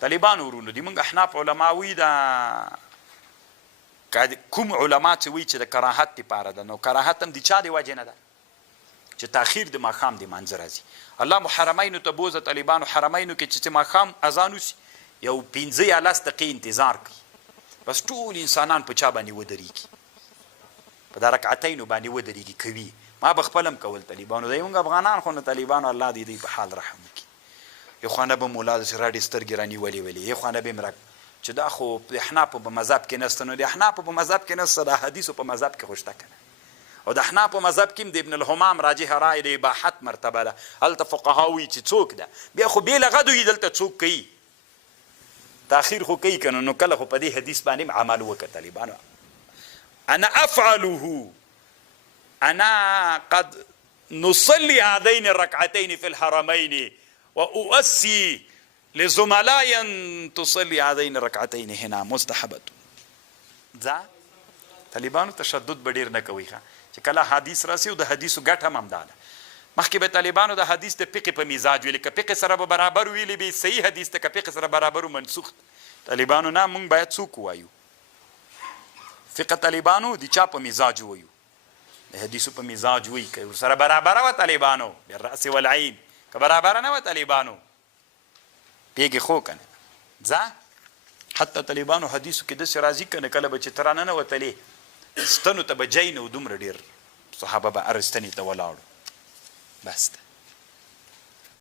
طالبانو ورونو دي موږ احناف علما وی دا کوم علما چې وی چې د کراهت دپاره ده نو کراهت هم د چا د وجې نه ده چې تاخیر د ماښام د مانځه راځي الله مو حرمینو ته بوزه طالبانو حرمینو کې چې ماښام اذان وسي یو 15 یا 10 دقیقې انتظار کوي بس ټول انسانان په چا باندې ودرېږي په دا رکعتینو باندې ودرېږي کوي ما به خپل هم کول طالبانو دی موږ افغانان خو نه طالبانو الله دې دوی په حال رحم وکړي یو خانه به مولا داسې راډې سترګې رانیولې ولې یو خانه به م چې دا خو د احنافو په مذهب کې نسته نو د احنافو په مذهب کې نسته د حدیثو په مذهب کې خو شته که نه او د احنافو په مذهب کې هم د ابن الحمام راجح رای د اباحت مرتبه ده هلته فقها وایي چې څوک ده بیا خو بې له غدو یې دلته څوک کوي تاخیر خو کوي که نو کله خو په دې حدیث باندې هم عمل وکړه طالبانو انا افعله انا قد نصلي هذين الركعتين في الحرمين واؤسي لزملاء تصلي هذين الركعتين هنا مستحبه ځه طالبانو تشدد به ډېر نه کوي چې کله حدیث راسي او د حدیثو ګټه هم همدا ده مخکې به طالبانو د حدیث د فقې په مزاج ویلي که فقې سره به برابر ویلي به صحیح حدیث ته که فقې سره برابر و منسوخ طالبانو نه موږ باید څوک ووایو فقه طالبانو د چا په مزاج ووایو د حدیثو په مزاج وایي که ورسره برابره وه طالبانو بالرأس والعین که برابره نه وه طالبانو پیږې خو که نه ځه حتی طالبانو حدیثو کې داسې راځي که نه کله به چې ته رانه نوتلې ستنو ته به جای نه و دومره ډېر صحابه به هر ستنې ته ولاړو بس ده